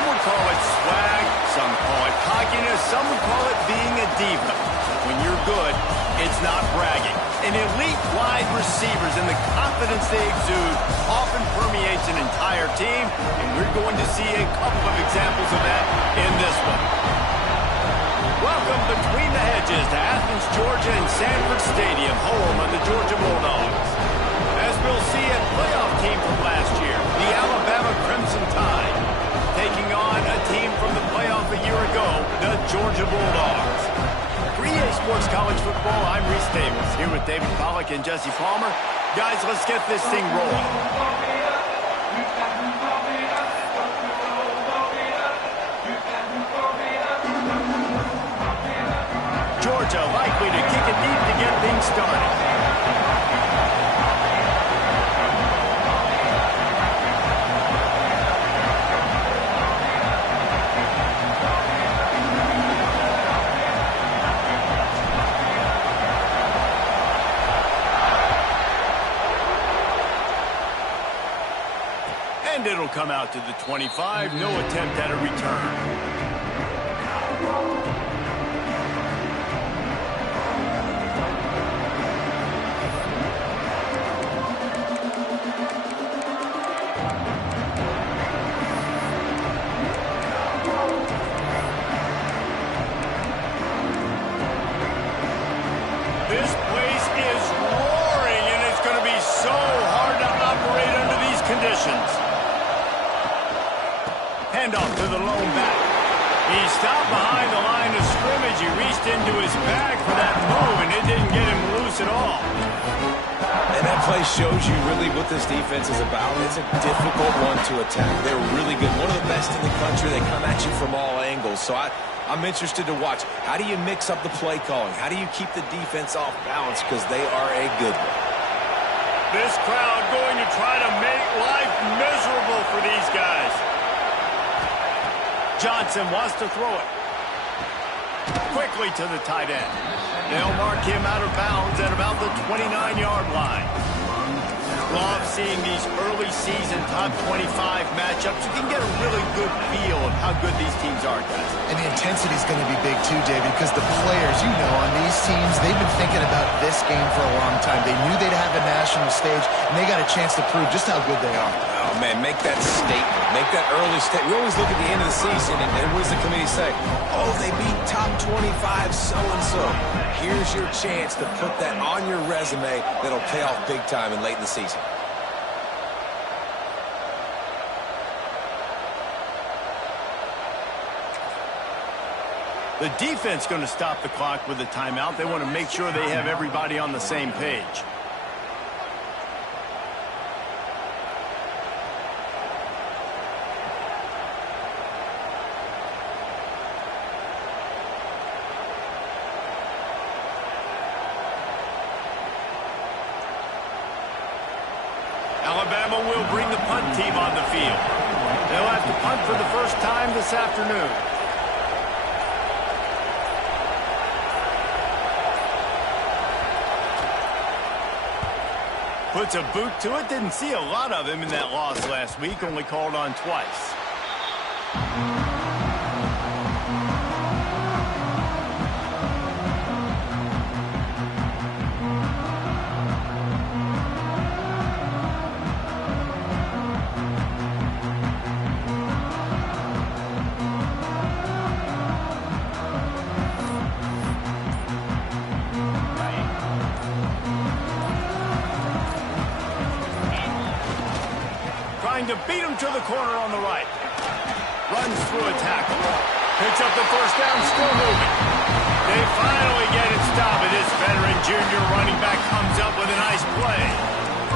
Some would call it swag, some call it cockiness, some would call it being a diva. When you're good, it's not bragging. An elite wide receivers and the confidence they exude often permeates an entire team, and we're going to see a couple of examples of that in this one. Welcome between the hedges to Athens, Georgia and Sanford Stadium, home of the Georgia Bulldogs. As we'll see, a playoff team from last year, the Alabama Crimson Tide, taking on a team from the playoff a year ago, the Georgia Bulldogs. For EA Sports College Football, I'm Reese Davis, here with David Pollack and Jesse Palmer. Guys, let's get this thing rolling. Georgia likely to kick it deep to get things started. And it'll come out to the 25. No attempt at a return. This place is roaring, and it's going to be so hard to operate under these conditions. Handoff to the lone back. He stopped behind the line of scrimmage. He reached into his bag for that move, and it didn't get him loose at all. And that play shows you really what this defense is about. It's a difficult one to attack. They're really good. One of the best in the country. They come at you from all angles. So I'm interested to watch. How do you mix up the play calling? How do you keep the defense off balance? Because they are a good one. This crowd going to try to make life miserable for these guys. Johnson wants to throw it. Quickly to the tight end. They'll mark him out of bounds at about the 29-yard line. Love seeing these early season top 25 matchups. You can get a really good feel of how good these teams are, guys. And the intensity is going to be big too, David, because the players, you know, on these teams, they've been thinking about this game for a long time. They knew they'd have a national stage, and they got a chance to prove just how good they are. Oh, man, make that statement. Make that early statement. We always look at the end of the season, and what does the committee say? Oh, they beat top 25 so-and-so. Here's your chance to put that on your resume that'll pay off big time and late in the season. The defense going to stop the clock with a timeout. They want to make sure they have everybody on the same page. Alabama will bring the punt team on the field. They'll have to punt for the first time this afternoon. Puts a boot to it. Didn't see a lot of him in that loss last week. Only called on twice. To beat him to the corner on the right. Runs through a tackle. Picks up the first down, still moving. They finally get it stopped, and this veteran junior running back comes up with a nice play.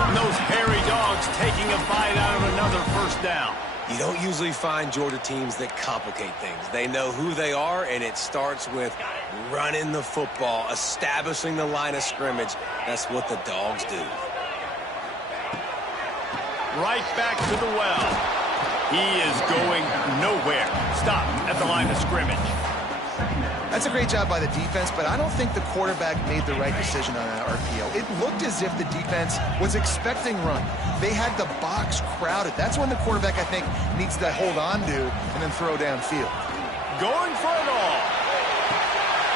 And those hairy dogs taking a bite out of another first down. You don't usually find Georgia teams that complicate things. They know who they are, and it starts with running the football, establishing the line of scrimmage. That's what the dogs do. Right back to the well. He is going nowhere. Stop at the line of scrimmage. That's a great job by the defense, but I don't think the quarterback made the right decision on that RPO. It looked as if the defense was expecting run. They had the box crowded. That's when the quarterback, I think, needs to hold on to and then throw downfield. Going for it all.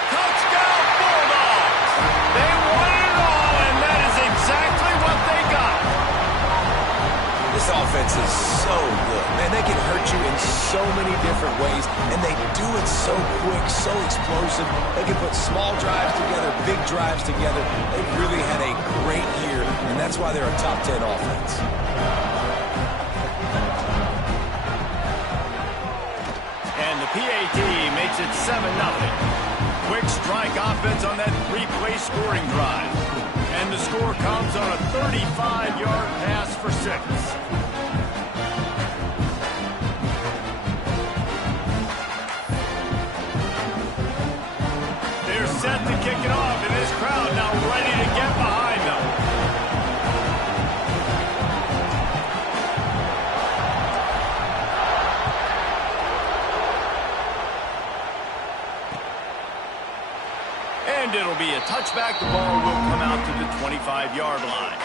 Touchdown, Bulldogs! They won it all, and that is exactly what they got. This offense is so good. Man, they can hurt you in so many different ways, and they do it so quick, so explosive. They can put small drives together, big drives together. They really had a great year, and that's why they're a top 10 offense. And the PAT makes it 7-0. Quick strike offense on that three-play scoring drive. And the score comes on a 35-yard pass for 6. They're set to kick it off, and this crowd now ready to get behind them. And it'll be a touchback. The ball will come out to the 25-yard line.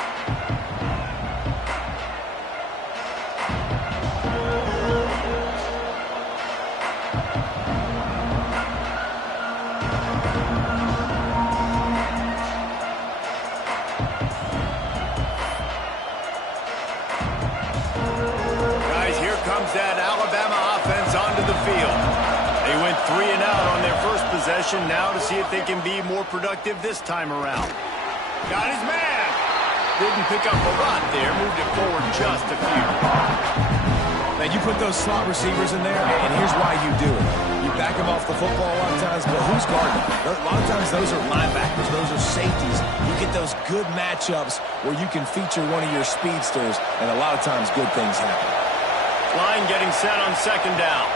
Guys, here comes that Alabama offense onto the field. They went 3 and out on their first possession, now to see if they can be more productive this time around. Got his man. Didn't pick up a lot there, moved it forward just a few. Man, you put those slot receivers in there, and here's why you do it. You back them off the football a lot of times, but who's guarding them? A lot of times those are linebackers, those are safeties. You get those good matchups where you can feature one of your speedsters, and a lot of times good things happen. Line getting set on second down.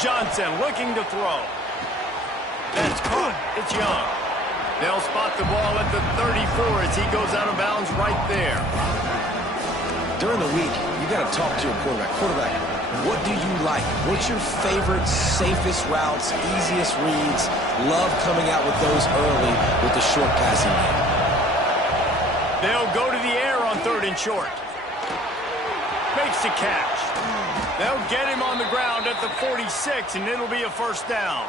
Johnson looking to throw. That's caught. It's Young. They'll spot the ball at the 34 as he goes out of bounds right there. During the week, you got to talk to your quarterback. Quarterback, what do you like? What's your favorite, safest routes, easiest reads? Love coming out with those early with the short passing game. They'll go to the air on 3rd and short. Makes the catch. They'll get him on the ground at the 46, and it'll be a first down.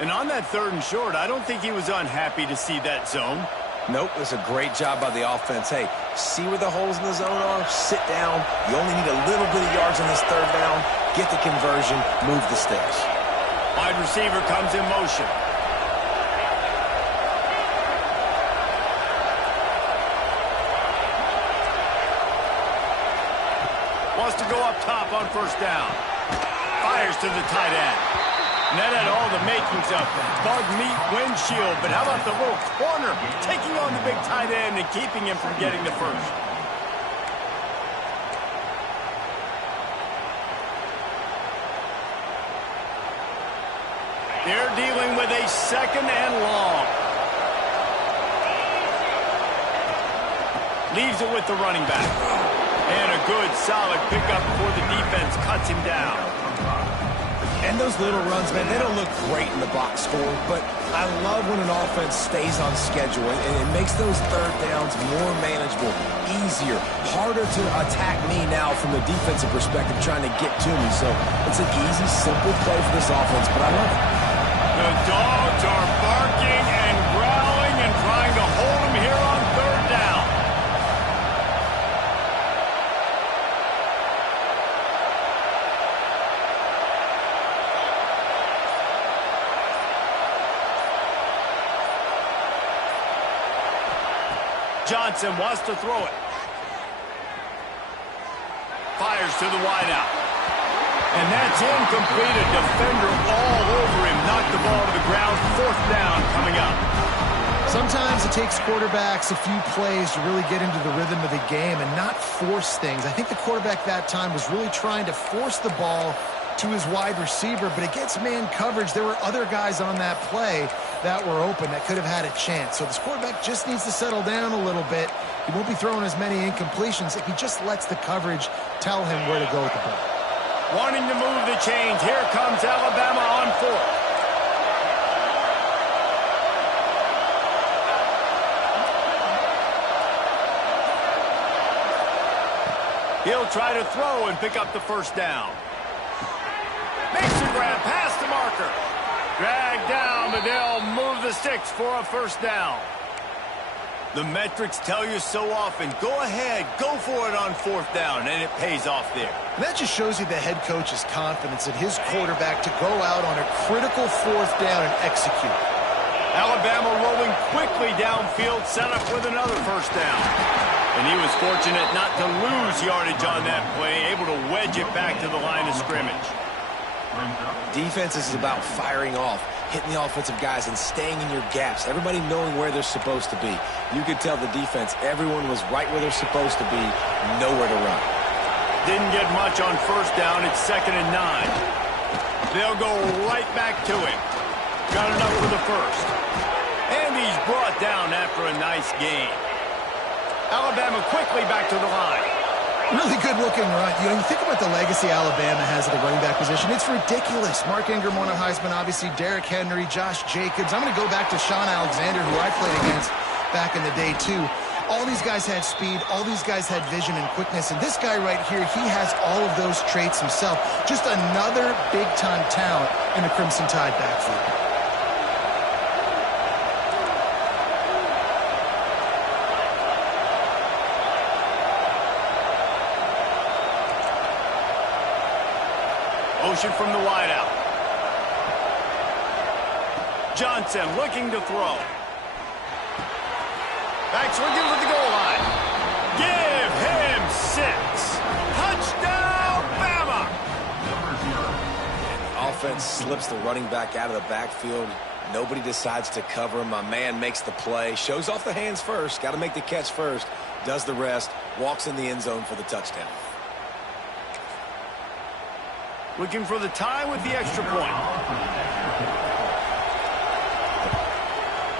And on that 3rd and short, I don't think he was unhappy to see that zone. Nope, it was a great job by the offense. Hey, see where the holes in the zone are? Sit down. You only need a little bit of yards on this 3rd down. Get the conversion. Move the sticks. Wide receiver comes in motion. Wants to go up top on first down. Fires to the tight end. And that had all the makings of bug meat windshield. But how about the little corner taking on the big tight end and keeping him from getting the first? They're dealing with a 2nd and long. Leaves it with the running back. And a good, solid pickup before the defense cuts him down. And those little runs, man, they don't look great in the box score, but I love when an offense stays on schedule, and it makes those 3rd downs more manageable, easier, harder to attack me now from the defensive perspective trying to get to me. So it's an easy, simple play for this offense, but I love it. The dogs are barking and growling and trying to hold him here on 3rd down. Johnson wants to throw it. Fires to the wideout. And that's incomplete. A defender all over him. Knocked the ball to the ground. 4th down coming up. Sometimes it takes quarterbacks a few plays to really get into the rhythm of the game and not force things. I think the quarterback that time was really trying to force the ball to his wide receiver, but against man coverage, there were other guys on that play that were open that could have had a chance. So this quarterback just needs to settle down a little bit. He won't be throwing as many incompletions if he just lets the coverage tell him where to go with the ball. Wanting to move the chains. Here comes Alabama on 4th. He'll try to throw and pick up the first down. Makes a grab past the marker. Dragged down, but they'll move the sticks for a first down. The metrics tell you so often, go ahead, go for it on fourth down, and it pays off there. And that just shows you the head coach's confidence in his quarterback to go out on a critical fourth down and execute. Alabama rolling quickly downfield, set up with another first down. And he was fortunate not to lose yardage on that play, able to wedge it back to the line of scrimmage. Defense is about firing off, hitting the offensive guys and staying in your gaps, everybody knowing where they're supposed to be. You could tell the defense, everyone was right where they're supposed to be, nowhere to run. Didn't get much on first down. It's 2nd and 9. They'll go right back to him. Got enough for the first. And he's brought down after a nice gain. Alabama quickly back to the line. Really good-looking run. You know, you think about the legacy Alabama has at the running back position. It's ridiculous. Mark Ingram won a Heisman, obviously. Derrick Henry, Josh Jacobs. I'm going to go back to Sean Alexander, who I played against back in the day, too. All these guys had speed. All these guys had vision and quickness. And this guy right here, he has all of those traits himself. Just another big-time talent in the Crimson Tide backfield. Motion from the wideout. Johnson looking to throw. Back swinging for the goal line. Give him 6. Touchdown, Bama! And the offense slips the running back out of the backfield. Nobody decides to cover him. My man makes the play. Shows off the hands first. Got to make the catch first. Does the rest. Walks in the end zone for the touchdown. Looking for the tie with the extra point.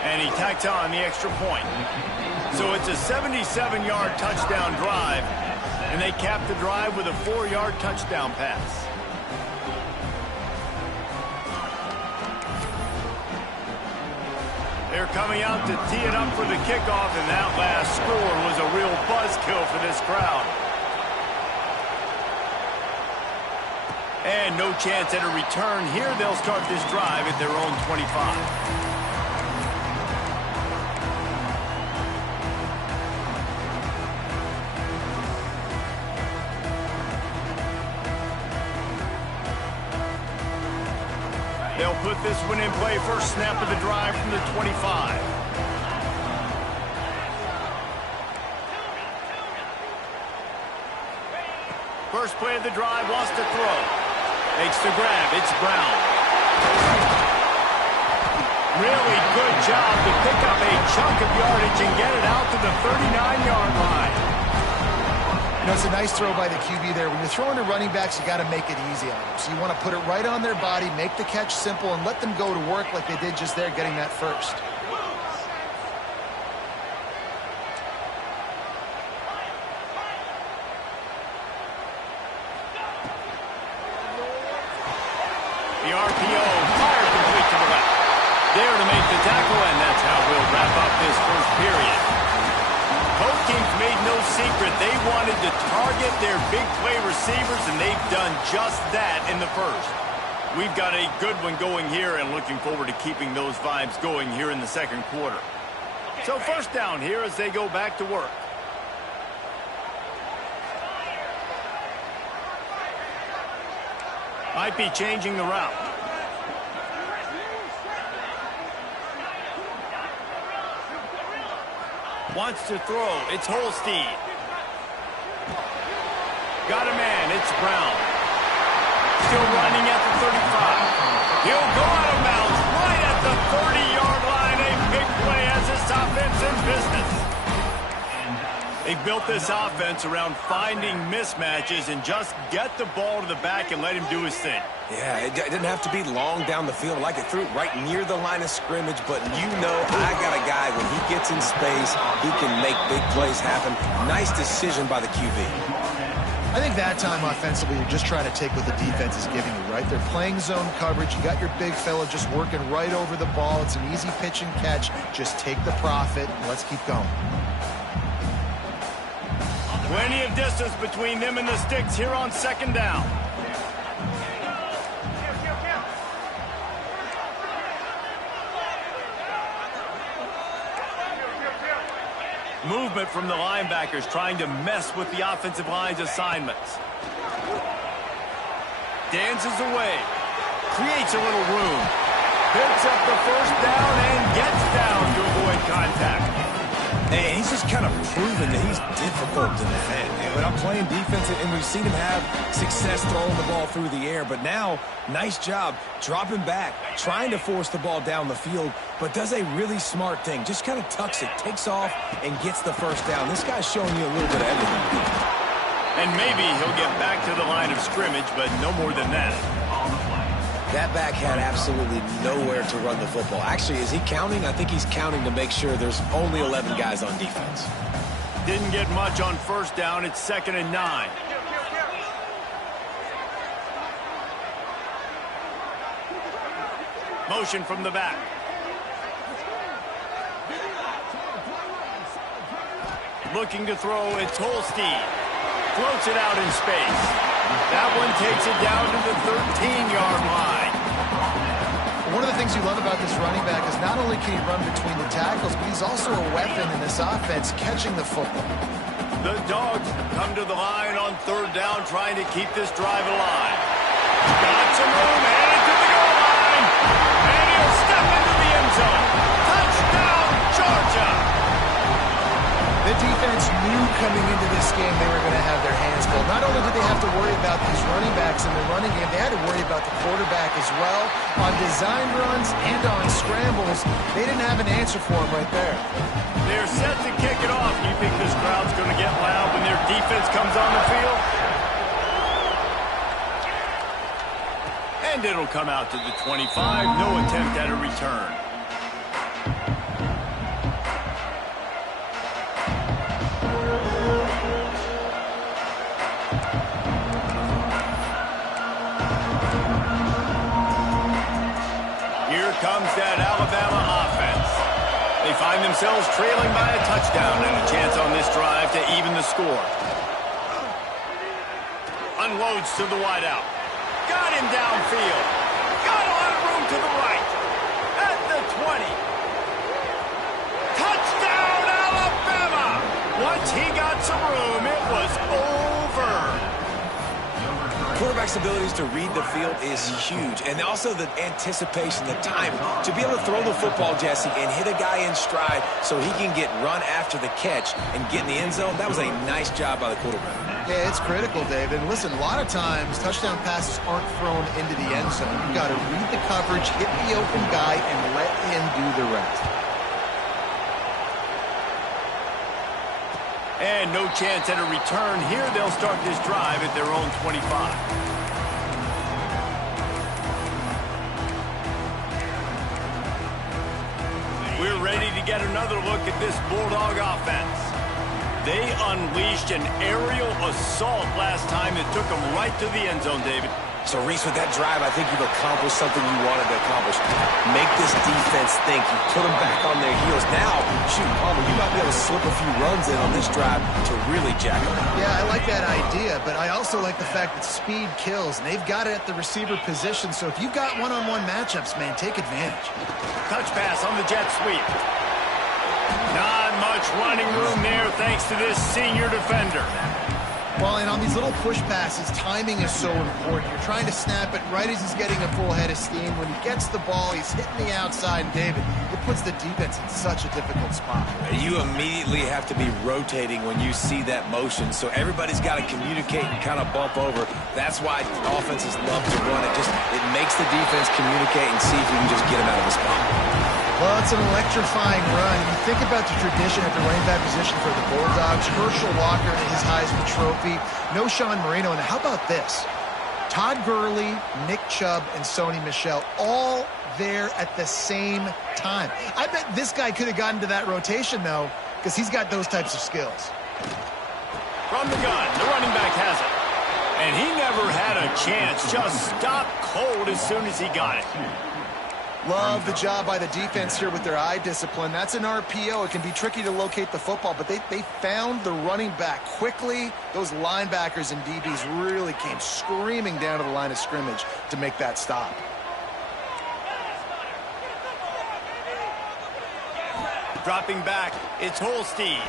And he tacks on the extra point. So it's a 77-yard touchdown drive, and they cap the drive with a 4-yard touchdown pass. They're coming out to tee it up for the kickoff, and that last score was a real buzzkill for this crowd. And no chance at a return here. They'll start this drive at their own 25. They'll put this one in play. First snap of the drive from the 25. First play of the drive, wants to throw. Makes the grab. It's Brown. Really good job to pick up a chunk of yardage and get it out to the 39-yard line. You know, it's a nice throw by the QB there. When you're throwing to running backs, you got to make it easy on them. So you want to put it right on their body, make the catch simple, and let them go to work like they did just there, getting that first. The RPO fired complete to the left. There to make the tackle, and that's how we'll wrap up this first period. Both teams made no secret. They wanted to target their big play receivers, and they've done just that in the first. We've got a good one going here, and looking forward to keeping those vibes going here in the second quarter. So first down here as they go back to work. Might be changing the route. Wants to throw. It's Holstein. Got a man. It's Brown. Still running at the 35. He'll go out of bounds right at the 30-yard line. A big play as this offense in business. They built this offense around finding mismatches and just get the ball to the back and let him do his thing. Yeah, it didn't have to be long down the field. Like it threw it right near the line of scrimmage, but you know I got a guy, when he gets in space, he can make big plays happen. Nice decision by the QB. I think that time offensively, you're just trying to take what the defense is giving you, right? They're playing zone coverage. You got your big fella just working right over the ball. It's an easy pitch and catch. Just take the profit, and let's keep going. Plenty of distance between them and the sticks here on second down. Movement from the linebackers trying to mess with the offensive line's assignments. Dances away. Creates a little room. Picks up the first down and gets down to avoid contact. And he's just kind of proven that he's difficult to defend. And when I'm playing defense, and we've seen him have success throwing the ball through the air, but now, nice job dropping back, trying to force the ball down the field, but does a really smart thing. Just kind of tucks it, takes off, and gets the first down. This guy's showing you a little bit of everything. And maybe he'll get back to the line of scrimmage, but no more than that. That back had absolutely nowhere to run the football. Actually, is he counting? I think he's counting to make sure there's only 11 guys on defense. Didn't get much on first down. It's 2nd and 9. Motion from the back. Looking to throw, it's Holstein. Floats it out in space. That one takes it down to the 13-yard line. One of the things you love about this running back is not only can he run between the tackles, but he's also a weapon in this offense catching the football. The Dogs come to the line on 3rd down, trying to keep this drive alive. Got some room, headed to the goal line. And he'll step into the end zone. Touchdown, Georgia! The defense knew coming into this game they were going to have their hands full. Not only did they have to worry about these running backs in the running game, they had to worry about the quarterback as well. On design runs and on scrambles, they didn't have an answer for him right there. They're set to kick it off. You think this crowd's going to get loud when their defense comes on the field? And it'll come out to the 25. No attempt at a return. Comes that Alabama offense. They find themselves trailing by a touchdown and a chance on this drive to even the score. Unloads to the wideout. Got him downfield. Got a lot of room to the right. At the 20. Touchdown, Alabama! Once he got some room, it was over. Quarterback's abilities to read the field is huge, and also the anticipation, the time to be able to throw the football, Jesse, and hit a guy in stride so he can get run after the catch and get in the end zone. That was a nice job by the quarterback. Yeah, it's critical, Dave. And listen, a lot of times touchdown passes aren't thrown into the end zone. You've got to read the coverage, hit the open guy, and let him do the rest. And no chance at a return here. They'll start this drive at their own 25. We're ready to get another look at this Bulldog offense. They unleashed an aerial assault last time that took them right to the end zone, David. So, Reese, with that drive, I think you've accomplished something you wanted to accomplish. Make this defense think. You put them back on their heels. Now, shoot, Palmer, you might be able to slip a few runs in on this drive to really jack them up. Yeah, I like that idea, but I also like the fact that speed kills, and they've got it at the receiver position. So if you've got one-on-one matchups, man, take advantage. Touch pass on the jet sweep. Not much running room there thanks to this senior defender. Well, and on these little push passes, timing is so important. You're trying to snap it right as he's getting a full head of steam. When he gets the ball, he's hitting the outside. And David, it puts the defense in such a difficult spot. You immediately have to be rotating when you see that motion. So everybody's got to communicate and kind of bump over. That's why offenses love to run it. It makes the defense communicate and see if you can just get them out of the spot. Well, it's an electrifying run. You think about the tradition at the running back position for the Bulldogs. Herschel Walker and his Heisman Trophy. No Sean Marino. And how about this? Todd Gurley, Nick Chubb, and Sony Michel all there at the same time. I bet this guy could have gotten to that rotation, though, because he's got those types of skills. From the gun, the running back has it. And he never had a chance. Just stopped cold as soon as he got it. Love the job by the defense here with their eye discipline. That's an RPO. It can be tricky to locate the football, but they found the running back quickly. Those linebackers and DBs really came screaming down to the line of scrimmage to make that stop. Dropping back, it's Holstein.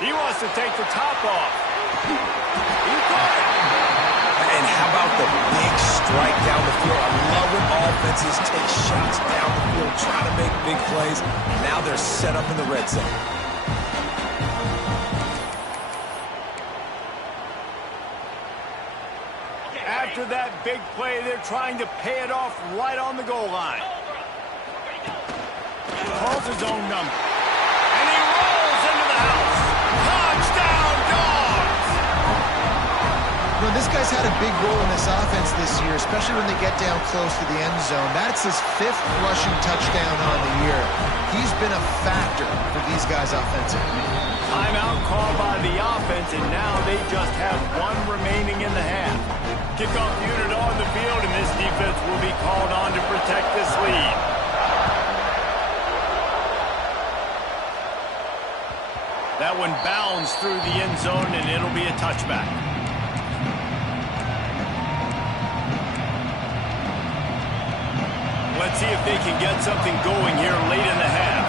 He wants to take the top off. He caught it. And how about the big strike down the field? I love when offenses take shots down the field, trying to make big plays. Now they're set up in the red zone. After that big play, they're trying to pay it off right on the goal line. Calls his own number. And he rolls into the house. Touchdown, Dogs! You know, this guy's had a big role in this offense this year, especially when they get down close to the end zone. That's his 5th rushing touchdown on the year. He's been a factor for these guys offensively. Timeout called by the offense, and now they just have 1 remaining in the half. Kickoff unit on the field, and this defense will be called on to protect this lead. That one bounds through the end zone, and it'll be a touchback. Let's see if they can get something going here late in the half.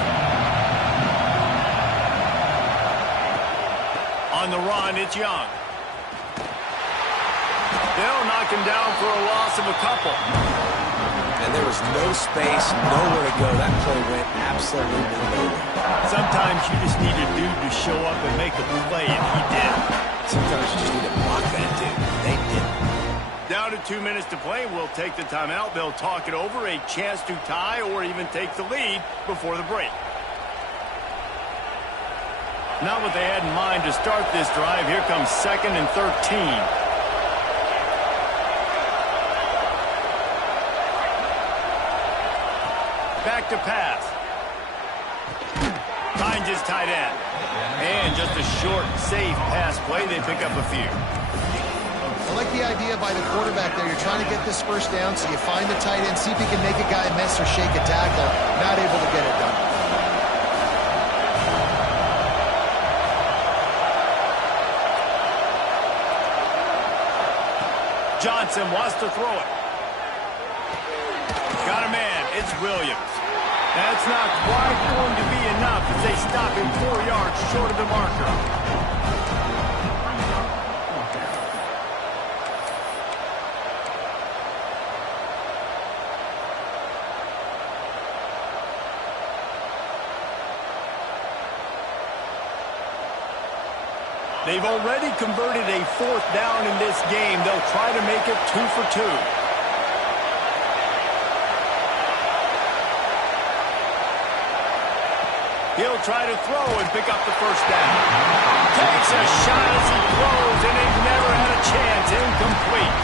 On the run, it's Young. They'll knock him down for a loss of a couple. And there was no space, nowhere to go. That play went absolutely nowhere. Sometimes you just need a dude to show up and make a play, and he did. Sometimes you just need to block that dude. They didn't. Down to 2 minutes to play. We'll take the timeout. They'll talk it over, a chance to tie or even take the lead before the break. Not what they had in mind to start this drive. Here comes 2nd and 13. Back to pass. Finds his tight end. And just a short, safe pass play. They pick up a few. I like the idea by the quarterback there. You're trying to get this first down, so you find the tight end, see if he can make a guy miss or shake a tackle. Not able to get it done. Johnson wants to throw it. Got a man. It's Williams. That's not quite going to be enough as they stop him 4 yards short of the marker. They've already converted a 4th down in this game. They'll try to make it 2 for 2. He'll try to throw and pick up the first down. Takes a shot as he throws, and he never had a chance. Incomplete.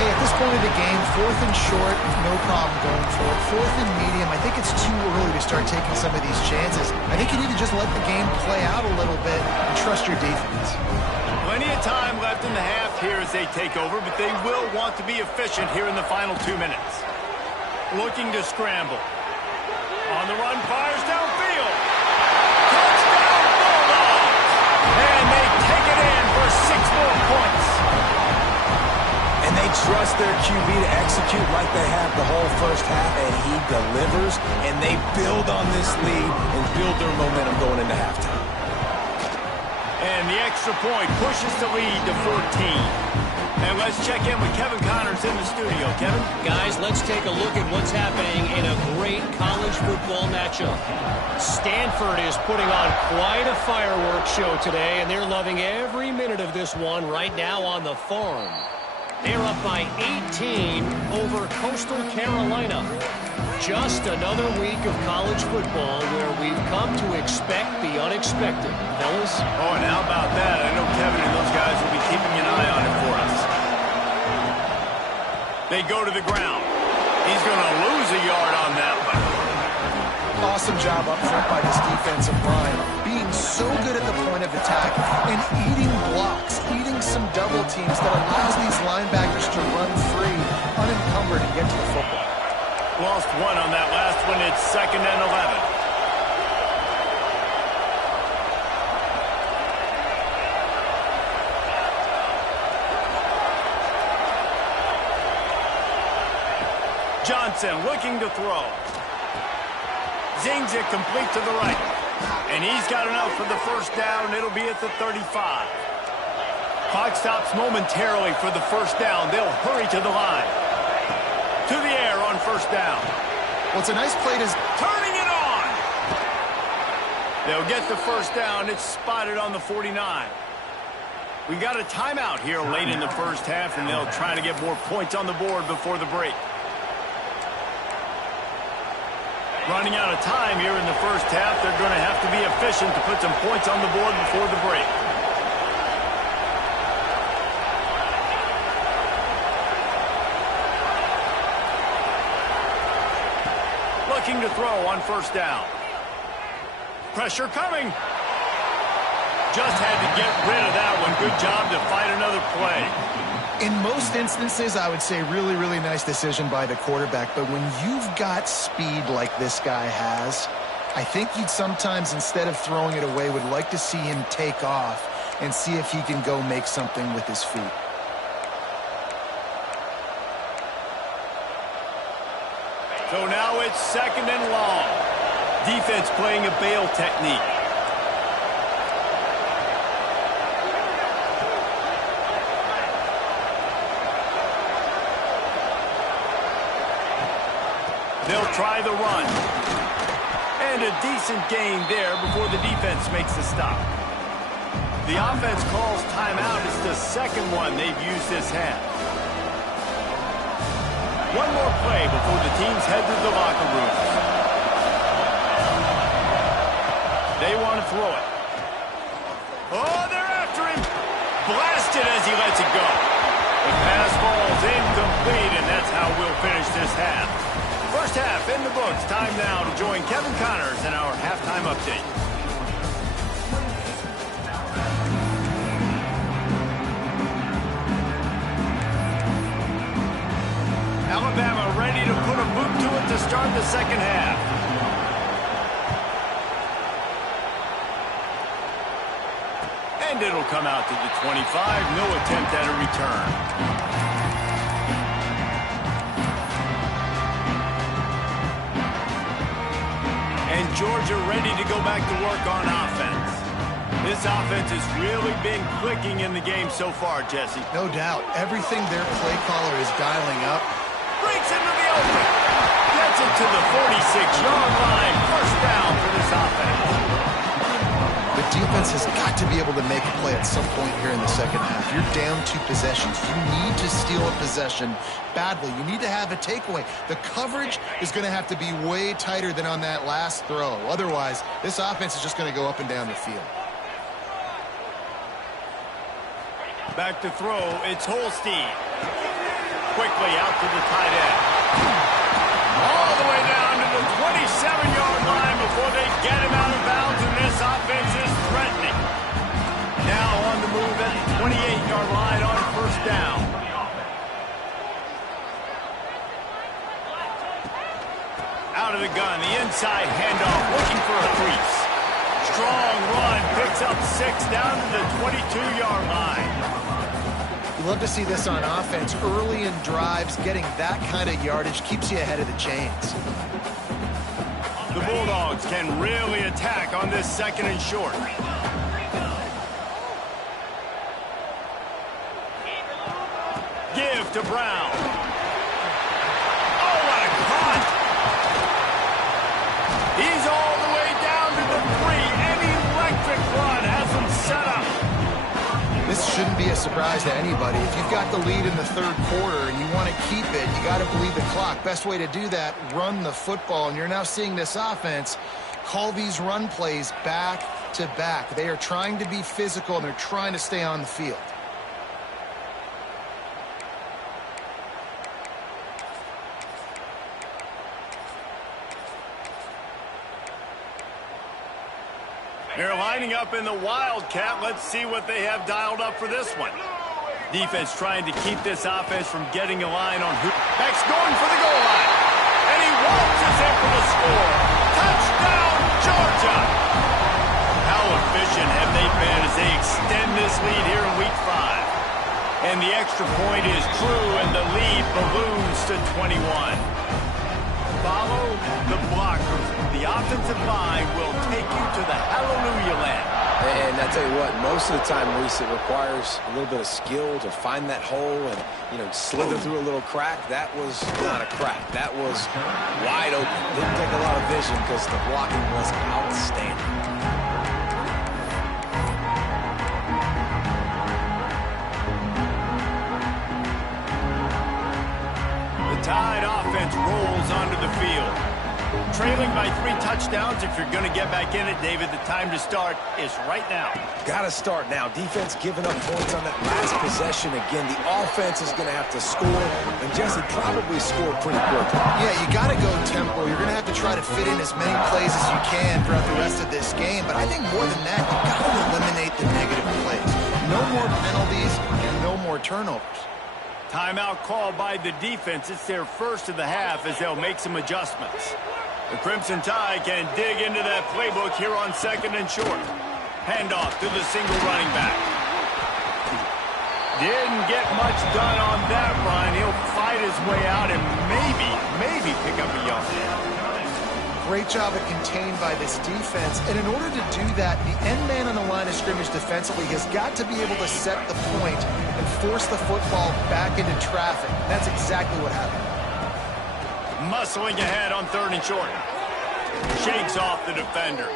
Hey, at this point of the game, 4th and short, no problem going for it. 4th and medium, I think it's too early to start taking some of these chances. I think you need to just let the game play out a little bit and trust your defense. Plenty of time left in the half here as they take over, but they will want to be efficient here in the final 2 minutes. Looking to scramble. On the run, fires downfield. Touchdown, Bulldogs! And they take it in for 6 more points. And they trust their QB to execute like they have the whole first half, and he delivers, and they build on this lead and build their momentum going into halftime. And the extra point pushes the lead to 14. And let's check in with Kevin Connors in the studio. Kevin? Guys, let's take a look at what's happening in a great college football matchup. Stanford is putting on quite a fireworks show today, and they're loving every minute of this one right now on the farm. They're up by 18 over Coastal Carolina. Just another week of college football where we've come to expect the unexpected. Fellas? Oh, and how about that? I know Kevin and those guys will be keeping an eye on it for us. They go to the ground. He's going to lose a yard on that one. Awesome job up front by this defensive line. Being so good at the point of attack and eating blocks, eating some double teams that allows these linebackers to run free, unencumbered, and get to the football. Lost one on that last one. It's 2nd and 11. Johnson looking to throw. Zings it complete to the right. And he's got enough for the first down. It'll be at the 35. Clock stops momentarily for the first down. They'll hurry to the line. To the air on first down. Well, it's a nice play to... Turning it on! They'll get the first down. It's spotted on the 49. We got a timeout here late in the first half, and they'll try to get more points on the board before the break. Running out of time here in the first half. They're going to have to be efficient to put some points on the board before the break. Looking to throw on first down. Pressure coming. Just had to get rid of that one. Good job to fight another play. In most instances, I would say really, really nice decision by the quarterback. But when you've got speed like this guy has, I think you'd sometimes, instead of throwing it away, would like to see him take off and see if he can go make something with his feet. So now it's 2nd and long. Defense playing a bail technique. They'll try the run. And a decent gain there before the defense makes the stop. The offense calls timeout. It's the second one they've used this half. One more play before the teams head to the locker rooms. They want to throw it. Oh, they're after him. Blasted as he lets it go. The pass ball's incomplete, and that's how we'll finish this half. First half in the books. Time now to join Kevin Connors in our halftime update. Alabama ready to put a boot to it to start the second half. And it'll come out to the 25. No attempt at a return. And Georgia ready to go back to work on offense. This offense has really been clicking in the game so far, Jesse. No doubt. Everything their play caller is dialing up. Breaks into the open. Gets it to the 46-yard line. First down for this offense. The defense has got to be able to make a play at some point here in the second half. You're down 2 possessions. You need to steal a possession badly. You need to have a takeaway. The coverage is going to have to be way tighter than on that last throw. Otherwise, this offense is just going to go up and down the field. Back to throw. It's Holstein. Quickly out to the tight end. All the way down to the 27-yard line before they get him out of bounds, and this offense is threatening. Now on the move at the 28-yard line on first down. Out of the gun, the inside handoff, looking for a crease. Strong run, picks up 6 down to the 22-yard line. You love to see this on offense. Early in drives, getting that kind of yardage keeps you ahead of the chains. The Bulldogs can really attack on this 2nd and short. Give to Brown. Oh, what a cut! He's all the way down to the 3. An electric run has him set up. This shouldn't be a surprise to anybody. If you've got the lead in the third quarter and you want to keep it, you got to bleed the clock. Best way to do that, run the football. And you're now seeing this offense call these run plays back to back. They are trying to be physical, and they're trying to stay on the field. They're lining up in the Wildcat. Let's see what they have dialed up for this one. Defense trying to keep this offense from getting a line on who. Beck's going for the goal line. And he waltzes in for the score. Touchdown, Georgia! How efficient have they been as they extend this lead here in Week 5? And the extra point is true, and the lead balloons to 21. Follow the blockers. The offensive line will take you to the hallelujah land. And I tell you what, most of the time, Reese, it requires a little bit of skill to find that hole and, slither through a little crack. That was not a crack. That was wide open. Didn't take a lot of vision because the blocking was outstanding. The Tide offense rolls onto the field. Trailing by 3 touchdowns. If you're going to get back in it, David, the time to start is right now. Got to start now. Defense giving up points on that last possession. Again, the offense is going to have to score, and Jesse probably scored pretty quickly. Yeah, you got to go tempo. You're going to have to try to fit in as many plays as you can throughout the rest of this game, but I think more than that, you got to eliminate the negative plays. No more penalties and no more turnovers. Timeout called by the defense. It's their first of the half as they'll make some adjustments. The Crimson Tide can dig into that playbook here on 2nd and short. Handoff to the single running back. Didn't get much done on that run. He'll fight his way out and maybe pick up a yard. Great job at contained by this defense. And in order to do that, the end man on the line of scrimmage defensively has got to be able to set the point and force the football back into traffic. That's exactly what happened. Muscling ahead on 3rd and short. Shakes off the defender.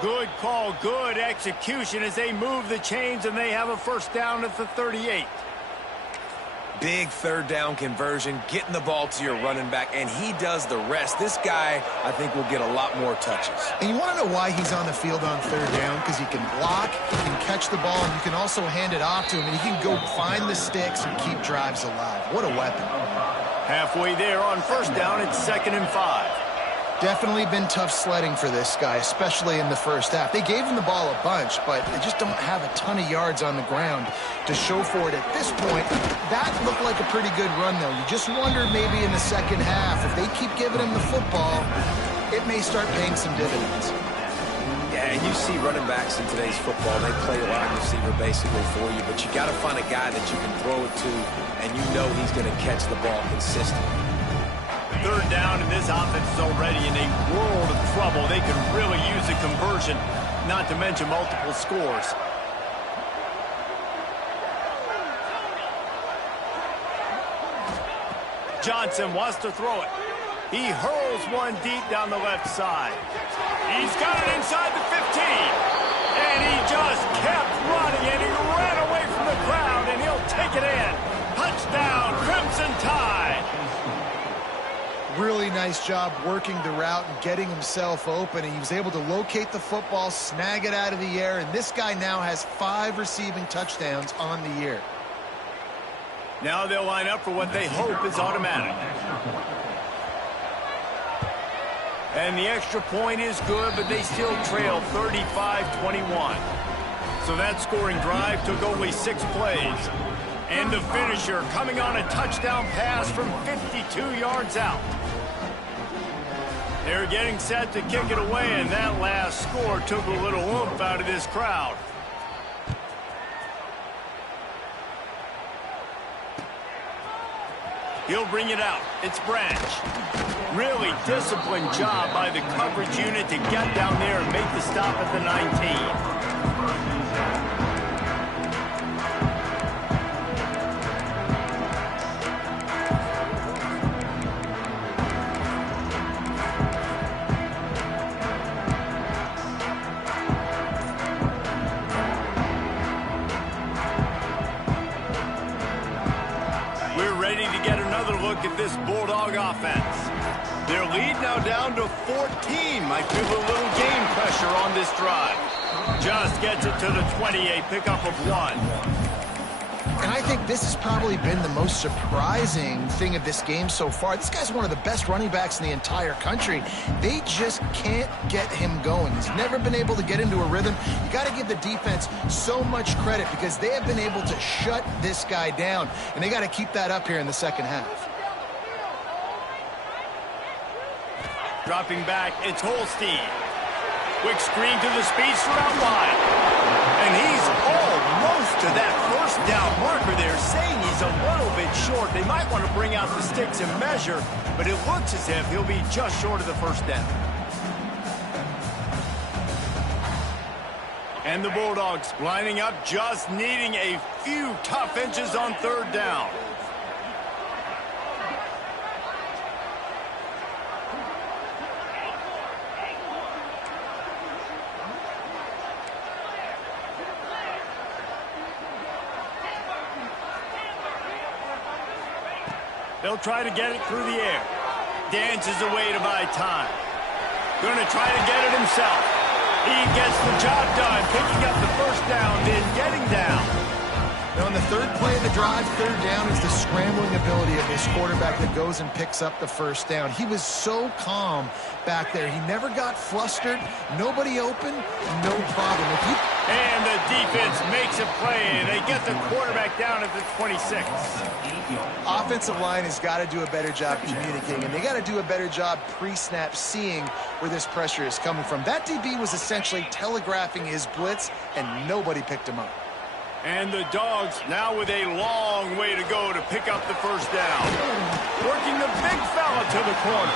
Good call, good execution as they move the chains, and they have a first down at the 38. Big 3rd down conversion, getting the ball to your running back, and he does the rest. This guy, I think, will get a lot more touches. And you want to know why he's on the field on 3rd down? Because he can block, he can catch the ball, and you can also hand it off to him, and he can go find the sticks and keep drives alive. What a weapon. Halfway there on 1st down, it's 2nd and 5. Definitely been tough sledding for this guy, especially in the first half. They gave him the ball a bunch, but they just don't have a ton of yards on the ground to show for it at this point. That looked like a pretty good run, though. You just wonder maybe in the second half, if they keep giving him the football, it may start paying some dividends. Yeah, and you see running backs in today's football, they play wide receiver basically for you, but you got to find a guy that you can throw it to, and you know he's going to catch the ball consistently. 3rd down, and this offense is already in a world of trouble. They could really use a conversion, not to mention multiple scores. Johnson wants to throw it. He hurls one deep down the left side. He's got it inside the 15. And he just kept running, and he ran away from the crowd, and he'll take it in. Touchdown, Crimson Tide. Really nice job working the route and getting himself open. And he was able to locate the football, snag it out of the air, and this guy now has 5 receiving touchdowns on the year. Now they'll line up for what they hope is automatic. And the extra point is good, but they still trail 35-21. So that scoring drive took only 6 plays. And the finisher coming on a touchdown pass from 52 yards out. They're getting set to kick it away, and that last score took a little oomph out of this crowd. He'll bring it out. It's Branch. Really disciplined job by the coverage unit to get down there and make the stop at the 19. Look at this Bulldog offense. Their lead now down to 14. Might feel a little game pressure on this drive. Just gets it to the 28, pickup of 1. And I think this has probably been the most surprising thing of this game so far. This guy's one of the best running backs in the entire country. They just can't get him going. He's never been able to get into a rhythm. You got to give the defense so much credit because they have been able to shut this guy down. And they got to keep that up here in the second half. Dropping back, it's Holstein. Quick screen to the speedster out wide. And he's almost to that first down marker there, saying he's a little bit short. They might want to bring out the sticks and measure, but it looks as if he'll be just short of the first down. And the Bulldogs lining up, just needing a few tough inches on third down. They'll try to get it through the air. Dances away to buy time. Going to try to get it himself. He gets the job done, picking up the first down, then getting down. Now on the third play of the drive, third down is the scrambling ability of this quarterback that goes and picks up the first down. He was so calm back there. He never got flustered. Nobody open, no problem. And the defense makes a play. They get the quarterback down at the 26. Offensive line has got to do a better job communicating, and they got to do a better job pre-snap seeing where this pressure is coming from. That DB was essentially telegraphing his blitz, and nobody picked him up. And the Dogs now with a long way to go to pick up the first down. Working the big fella to the corner.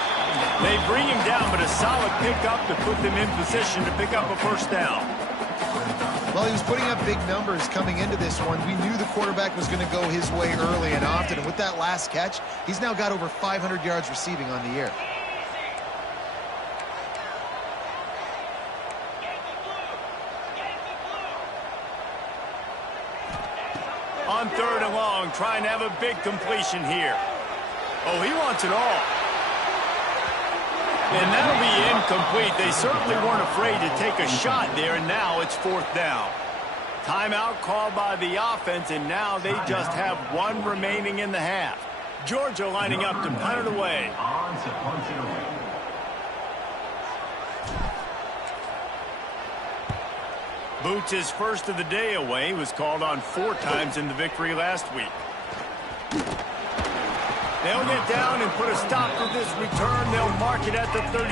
They bring him down, but a solid pickup to put them in position to pick up a first down. Well, he was putting up big numbers coming into this one. We knew the quarterback was going to go his way early and often. And with that last catch, he's now got over 500 yards receiving on the year. On third and long, trying to have a big completion here. Oh, he wants it all. And that'll be incomplete. They certainly weren't afraid to take a shot there, and now it's fourth down. Timeout called by the offense, and now they just have one remaining in the half. Georgia lining up to punt it away. Boots' first of the day away was called on 4 times in the victory last week. They'll get down and put a stop to this return. They'll mark it at the 32.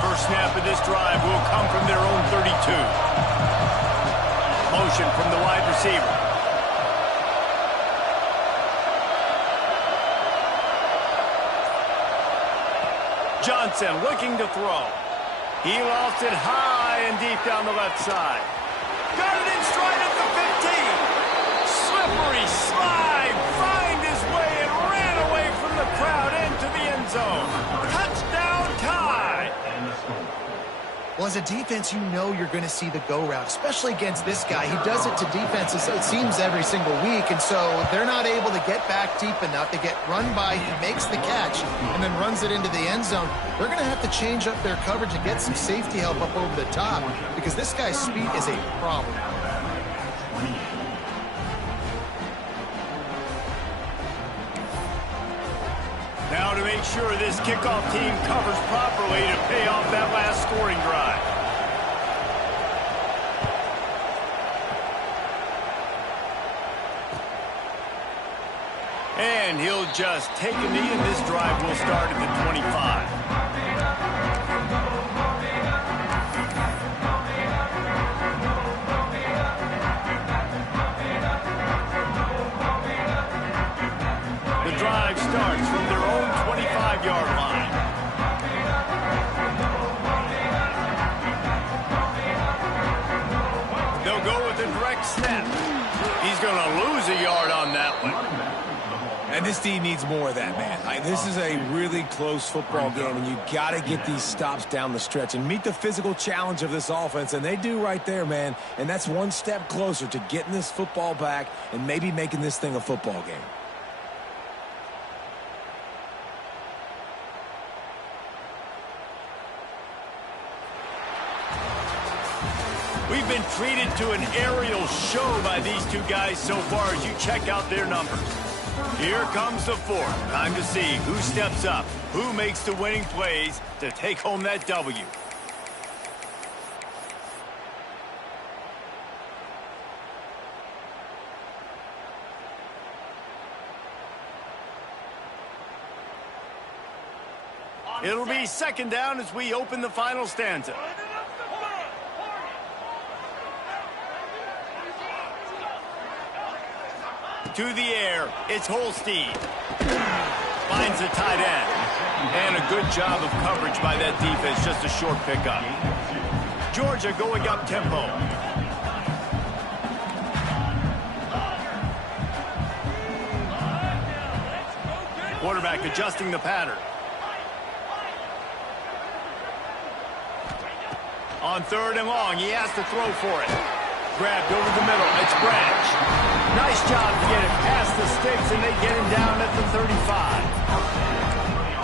First snap of this drive will come from their own 32. Motion from the wide receiver. Johnson looking to throw. He lost it high and deep down the left side. Got it in stride at the 15. Slippery slide. Find his way and ran away from the crowd into the end zone. Touchdown tie. Well, as a defense, you know you're going to see the go route, especially against this guy. He does it to defenses, it seems, every single week, and so they're not able to get back deep enough. They get run by, he makes the catch, and then runs it into the end zone. They're going to have to change up their coverage and get some safety help up over the top because this guy's speed is a problem. Now to make sure this kickoff team covers properly to pay off that last scoring drive. And he'll just take a knee, and this drive will start at the 25. The drive starts from their own 25-yard line. They'll go with a direct snap. He's going to lose a yard on that one. And this team needs more of that, man. This is a really close football game, and you got to get these stops down the stretch and meet the physical challenge of this offense, and they do right there, man. And that's one step closer to getting this football back and maybe making this thing a football game. We've been treated to an aerial show by these two guys so far as you check out their numbers. Here comes the fourth. Time to see who steps up, who makes the winning plays to take home that W. It'll be second down as we open the final stanza. To the air, it's Holstein. Finds the tight end. And a good job of coverage by that defense, just a short pickup. Georgia going up tempo. Quarterback adjusting the pattern. On third and long, he has to throw for it. Grabbed over the middle. It's Branch. Nice job to get it past the sticks, and they get him down at the 35.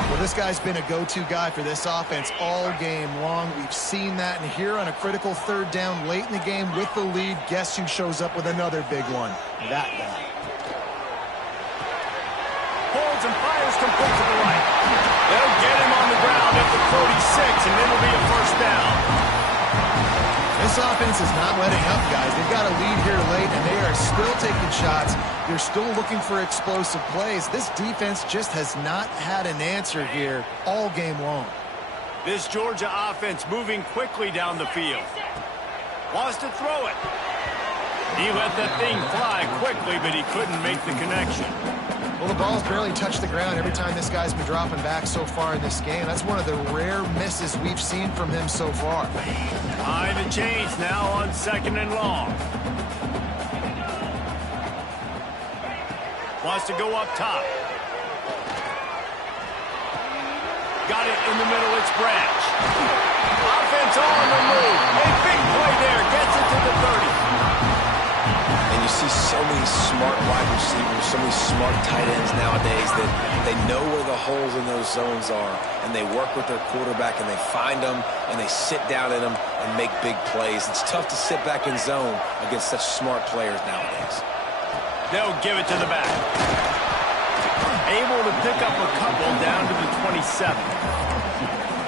Well, this guy's been a go-to guy for this offense all game long. We've seen that, and here on a critical third down late in the game with the lead, guess who shows up with another big one? That guy. Holds and fires complete to the right. They'll get him on the ground at the 46, and it'll be a first down. This offense is not letting up, guys. They've got a lead here late, and they are still taking shots. They're still looking for explosive plays. This defense just has not had an answer here all game long. This Georgia offense moving quickly down the field. Wants to throw it. He let that thing fly quickly, but he couldn't make the connection. Well, the ball's barely touched the ground every time this guy's been dropping back so far in this game. That's one of the rare misses we've seen from him so far. Behind the chains now on second and long. Wants to go up top. Got it in the middle. It's Branch. Offense on the move. A big play there. Gets it to the 30. And you see so many smart wide receivers, so many smart tight ends nowadays that they know where the holes in those zones are, and they work with their quarterback, and they find them, and they sit down in them and make big plays. It's tough to sit back in zone against such smart players nowadays. They'll give it to the back. Able to pick up a couple down to the 27.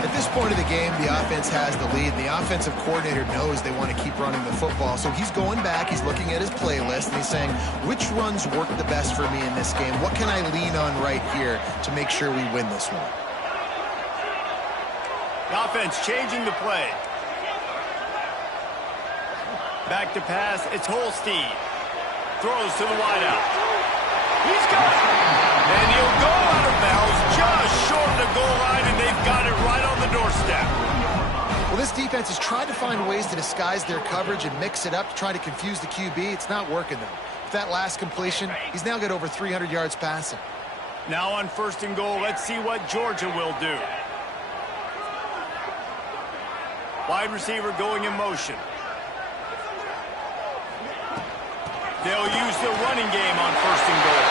At this point of the game, the offense has the lead. The offensive coordinator knows they want to keep running the football. So he's going back, he's looking at his playlist, and he's saying, which runs work the best for me in this game? What can I lean on right here to make sure we win this one? The offense changing the play. Back to pass, it's Holstein. Throws to the wideout. He's got it. And he'll go out of bounds just short of the goal line, and they've got it right on the doorstep. Well, this defense has tried to find ways to disguise their coverage and mix it up to try to confuse the QB. It's not working, though. With that last completion, he's now got over 300 yards passing. Now on first and goal, let's see what Georgia will do. Wide receiver going in motion. They'll use the running game on first and goal.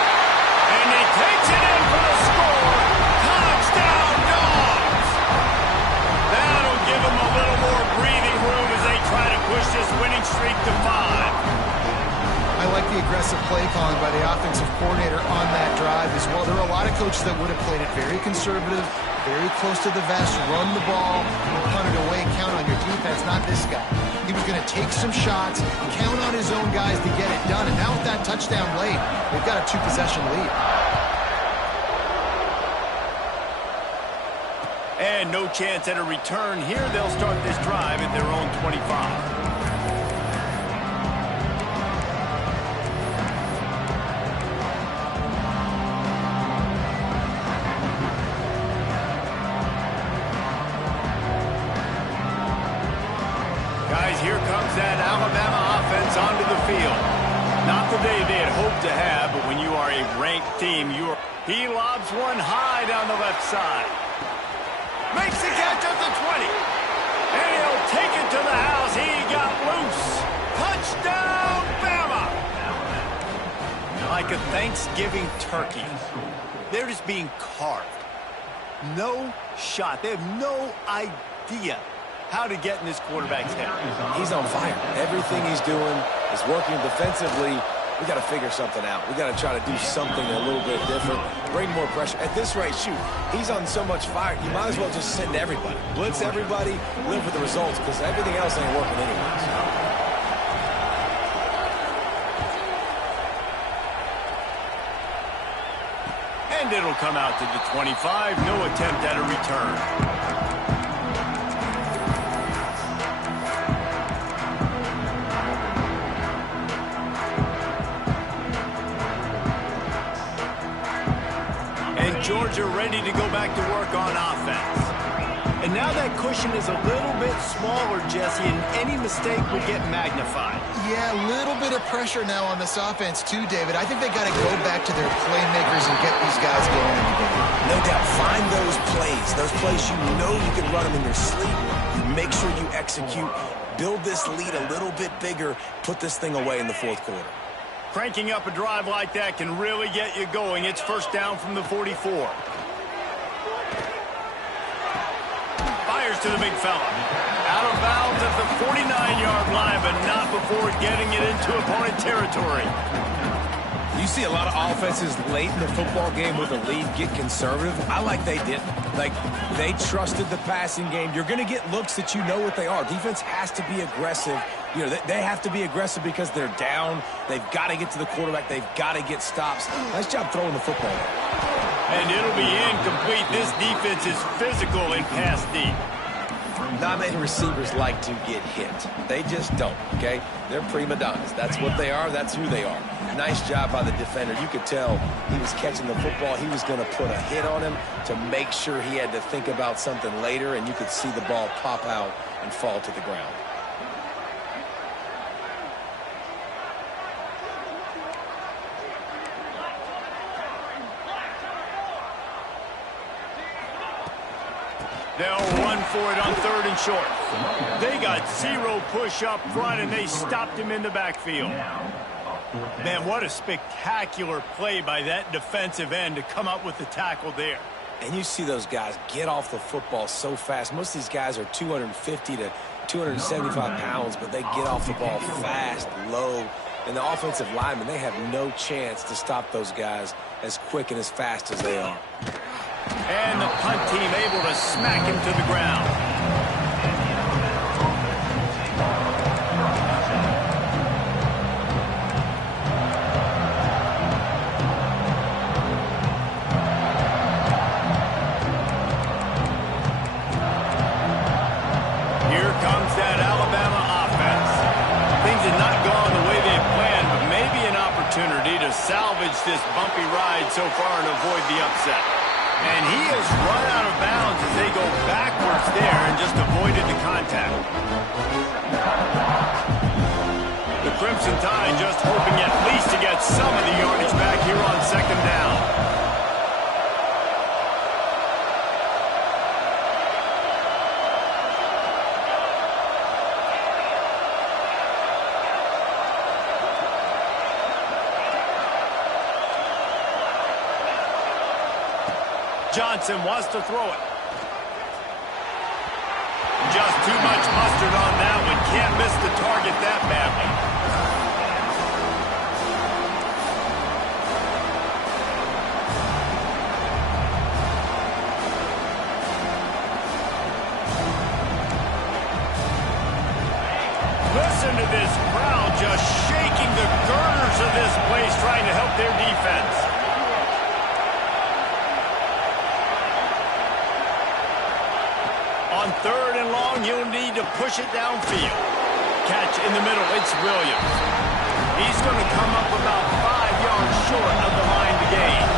And he takes it in for the score. Touchdown, Dogs! That'll give them a little more breathing room as they try to push this winning streak to 5. I like the aggressive play calling by the offensive coordinator on that drive as well. There are a lot of coaches that would have played it very conservative, very close to the vest, run the ball, and punt it away, count on your defense, not this guy. He was going to take some shots, count on his own guys to get it done, and now with that touchdown late, they've got a 2-possession lead. And no chance at a return here. They'll start this drive at their own 25. Here comes that Alabama offense onto the field. Not the day they had hoped to have, but when you are a ranked team, he lobs one high down the left side. Makes the catch at the 20. And he'll take it to the house. He got loose. Touchdown, Bama! Like a Thanksgiving turkey. They're just being carved. No shot. They have no idea how to get in this quarterback's head. He's on fire. Everything he's doing is working defensively. We got to figure something out. We got to try to do something a little bit different, bring more pressure. At this rate, shoot, he's on so much fire, you might as well just send everybody. Blitz everybody, live with the results, because everything else ain't working anyways. And And it'll come out to the 25. No attempt at a return. Georgia ready to go back to work on offense. And now that cushion is a little bit smaller, Jesse, and any mistake would get magnified. Yeah, a little bit of pressure now on this offense too, David. I think they got to go back to their playmakers and get these guys going in the game. No doubt. Find those plays you know you can run them in your sleep. Make sure you execute. Build this lead a little bit bigger. Put this thing away in the fourth quarter. Cranking up a drive like that can really get you going. It's first down from the 44. Fires to the big fella. Out of bounds at the 49-yard line, but not before getting it into opponent territory. You see a lot of offenses late in the football game with a lead get conservative. I like they didn't. Like, they trusted the passing game. You're going to get looks that you know what they are. Defense has to be aggressive. You know, they have to be aggressive because they're down. They've got to get to the quarterback. They've got to get stops. Nice job throwing the football. And it'll be incomplete. This defense is physical in pass deep. Not many receivers like to get hit. They just don't, okay? They're prima donnas. That's what they are. That's who they are. Nice job by the defender. You could tell he was catching the football. He was going to put a hit on him to make sure he had to think about something later, and you could see the ball pop out and fall to the ground. They'll run for it on third and short. They got zero push up front, and they stopped him in the backfield. Man, what a spectacular play by that defensive end to come up with the tackle there. And you see those guys get off the football so fast. Most of these guys are 250 to 275 pounds, but they get off the ball fast, low. And the offensive linemen, they have no chance to stop those guys as quick and as fast as they are. And the punt team able to smack him to the ground. Here comes that Alabama offense. Things had not gone the way they had planned, but maybe an opportunity to salvage this bumpy ride so far and avoid the upset. And he has run out of bounds as they go backwards there and just avoided the contact. The Crimson Tide just hoping at least to get some of the yardage back here on second down. Johnson wants to throw it. Just too much mustard on that one. Can't miss the target that badly. Listen to this crowd just shaking the girders of this place trying to help their defense. On third and long, he'll need to push it downfield. Catch in the middle, it's Williams. He's going to come up about 5 yards short of the line to gain.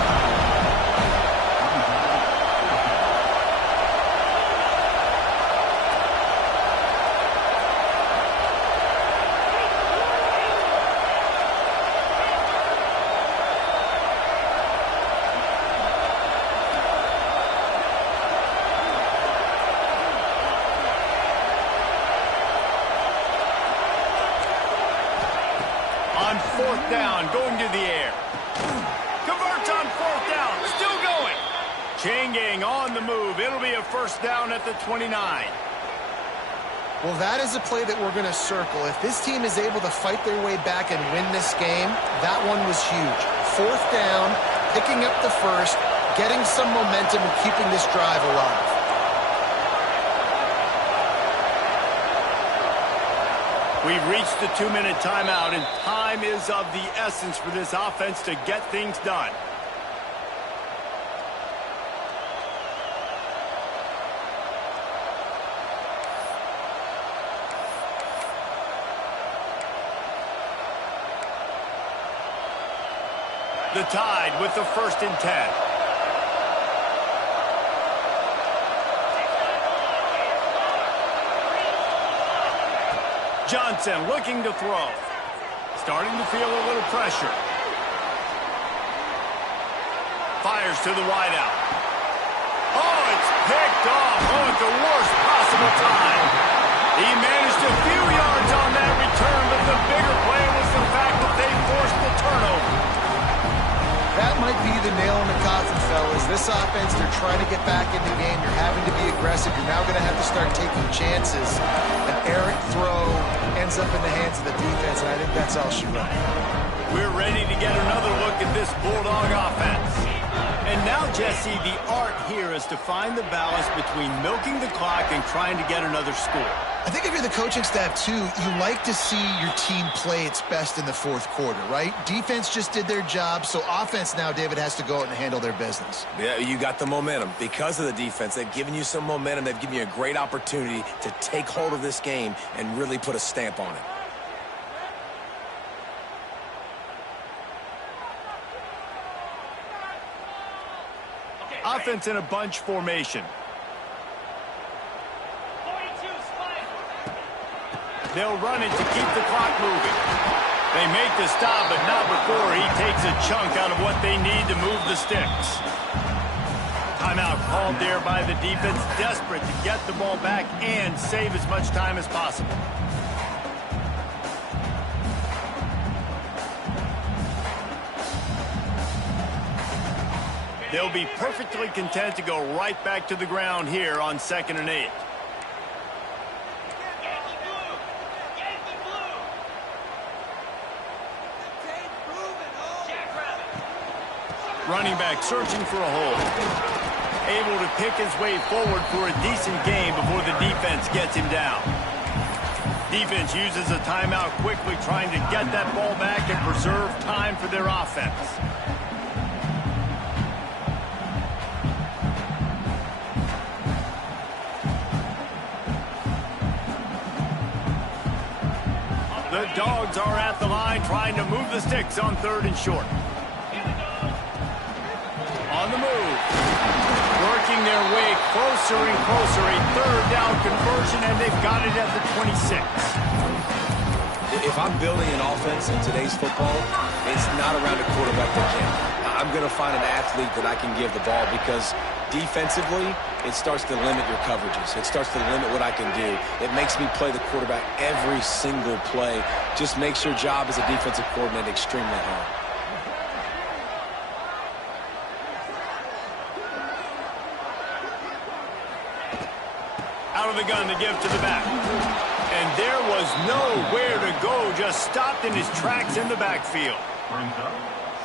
On fourth down, going to the air. Converts on fourth down, still going. Chain gang on the move. It'll be a first down at the 29. Well, that is a play that we're going to circle. If this team is able to fight their way back and win this game, that one was huge. Fourth down, picking up the first, getting some momentum and keeping this drive alive. We've reached the 2-minute timeout, and time is of the essence for this offense to get things done. The Tide with the 1st and 10. Johnson looking to throw. Starting to feel a little pressure. Fires to the wideout. Oh, it's picked off. Oh, at the worst possible time. He managed a few yards on that return, but the bigger play was the fact that they forced the turnover. That might be the nail in the coffin, fellas. This offense, they're trying to get back in the game. You're having to be aggressive. You're now going to have to start taking chances. An errant throw ends up in the hands of the defense, and I think that's all she wrote. We're ready to get another look at this Bulldog offense. And now, Jesse, the art here is to find the balance between milking the clock and trying to get another score. I think if you're the coaching staff, too, you like to see your team play its best in the 4th quarter, right? Defense just did their job, so offense now, David, has to go out and handle their business. Yeah, you got the momentum. Because of the defense, they've given you some momentum. They've given you a great opportunity to take hold of this game and really put a stamp on it. Offense in a bunch formation. They'll run it to keep the clock moving. They make the stop, but not before he takes a chunk out of what they need to move the sticks. Timeout called there by the defense, desperate to get the ball back and save as much time as possible. They'll be perfectly content to go right back to the ground here on 2nd and 8. Running back searching for a hole. Able to pick his way forward for a decent gain before the defense gets him down. Defense uses a timeout quickly, trying to get that ball back and preserve time for their offense. The Dogs are at the line trying to move the sticks on 3rd and short. On the move. Working their way closer and closer. A 3rd down conversion, and they've got it at the 26. If I'm building an offense in today's football, it's not around a quarterback that can. I'm going to find an athlete that I can give the ball because defensively, it starts to limit your coverages. It starts to limit what I can do. It makes me play the quarterback every single play. Just makes your job as a defensive coordinator extremely hard. Out of the gun to give to the back. And there was nowhere to go, just stopped in his tracks in the backfield.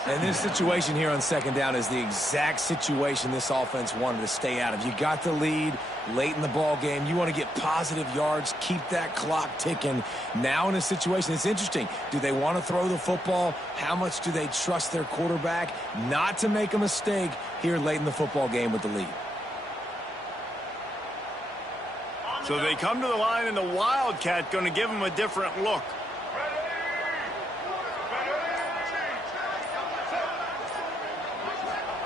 And this situation here on 2nd down is the exact situation this offense wanted to stay out of. You got the lead late in the ball game. You want to get positive yards, keep that clock ticking. Now in a situation, it's interesting. Do they want to throw the football? How much do they trust their quarterback not to make a mistake here late in the football game with the lead? So they come to the line, and the Wildcat going to give them a different look.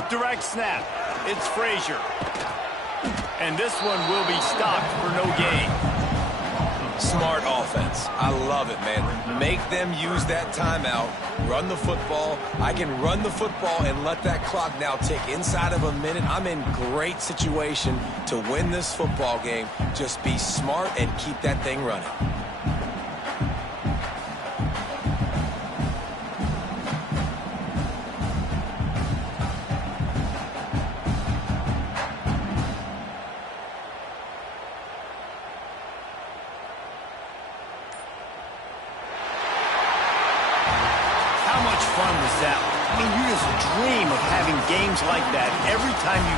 Direct snap. It's Frazier. And this one will be stopped for no gain. Smart offense. I love it, man. Make them use that timeout. Run the football. I can run the football and let that clock now tick inside of a minute. I'm in great situation to win this football game. Just be smart and keep that thing running. How much fun was that? I mean, you just dream of having games like that every time you